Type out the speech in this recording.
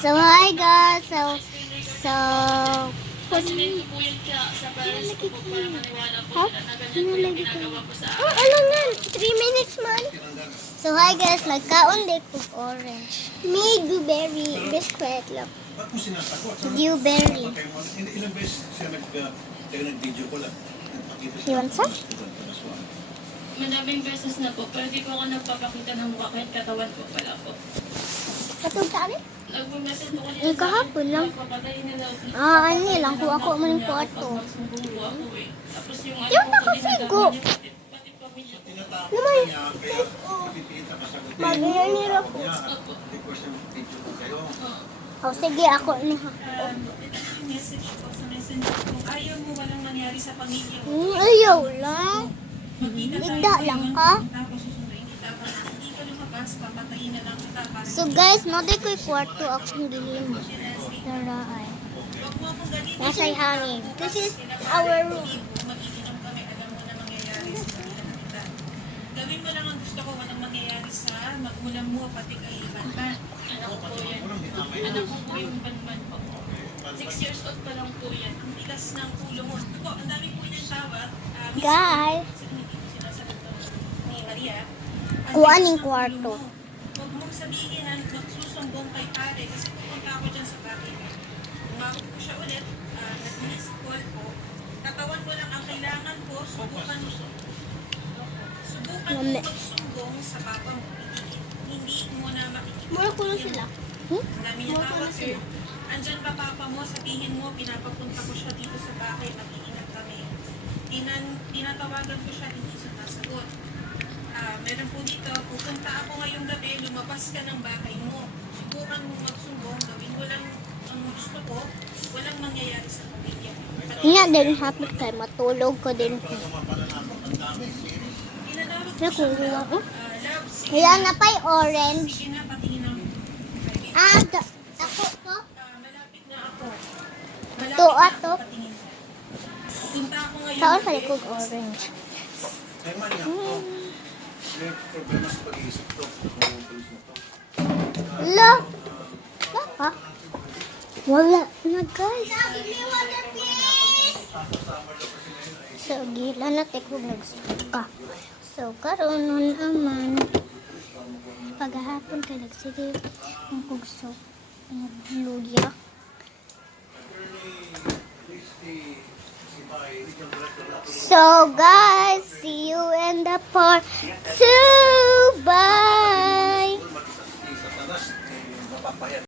So, hi guys. So, Sasabihin ko po yun sa parents ko po para maniwala po sila na ganyan po yung ginagawa ko sa oh, ano nga? 3 minutes man. So, hi guys. Nagkaon din po orange. Me, blueberry. Biscuit lang. Ba't mo sinasagot? Blueberry. Ilang beses siya nag-video ko lang. You want some? Madaming beses na po, pero di ko ako nagpapakita ng mukha kahit katawan ko pala po. Katong saan? Nagpo-message po ko Yung kahapon lang. Nagpapatay nila. Ano lang. Kuha ko man yung kwarto. Magsumbong po ako eh. Tapos yung Di ba nakasigo? pati pamilya ko. Naman. Kaya pipita ka sa gutin. Mag-iyan nila po. Request ng video ko kayo. Oh, sige. Ako na. Ito yung message ko sa messenger. Kung ayaw mo walang mangyari sa pamilya mo, Ayaw lang. magkita tayo Igda lang ka. tapos susunduin kita. Pag hindi ka lumabas, papatayin na lang kita. Para So guys, naday ko'y kwarto akong dilim. Naraay. Huwag mo akong galitin. Nasa hangin. This is our room. Magiinom kami, alam mo na mangyayari sa pamilya kita. Gawin mo lang ang gusto ko, walang mangyayari sa magulang mo, pati kay Banban. Anak ko po yan. Anak ko po yung banban po. 6 years old pa lang po yan. Ang tigas ng ulo mo. Ako, ang dami po niyang tawag. Guys. Sinasagot ni Maria. Kuhaan yung kwarto. Huwag mong sabihin na magsusumbong kay pare kasi pupunta ako dyan sa bahay. Umabot ko siya ulit, nag-miss call ko. Katawan mo lang ang kailangan ko, subukan mo magsumbong sa papa mo. Hindi mo na makikita. Mura ko lang sila. Ang dami niya tawag sa'yo. Andyan pa papa mo, sabihin mo, pinapapunta ko siya dito sa bahay, mag-iingat kami. Tinatawagan ko siya, hindi sumasagot. Meron po dito, pupunta ako ngayong gabi, lumabas ka ng bahay mo. Subukan mo magsumbong, gawin mo lang ang gusto ko, walang mangyayari sa pamilya. Nga din hapit kay matulog ko din. Nakuha ko. Kaya na pa'y orange. Sige na, patingin ang Ako ko. malapit na ako. To ato. Patingin. Punta ako ngayong Saan sa gabi. likod orange? Kaya man yan to. May problema sa pag-iisip to. Kung pulis mo to. Lo. Baka? Wala na guys. So, gila na kung nagsuka. So, karon nun naman. Paghahapon ka nagsige. Ang kugso. Nagluya. So, guys, see you in the part 2. Bye! Sa tanas, mapapayat.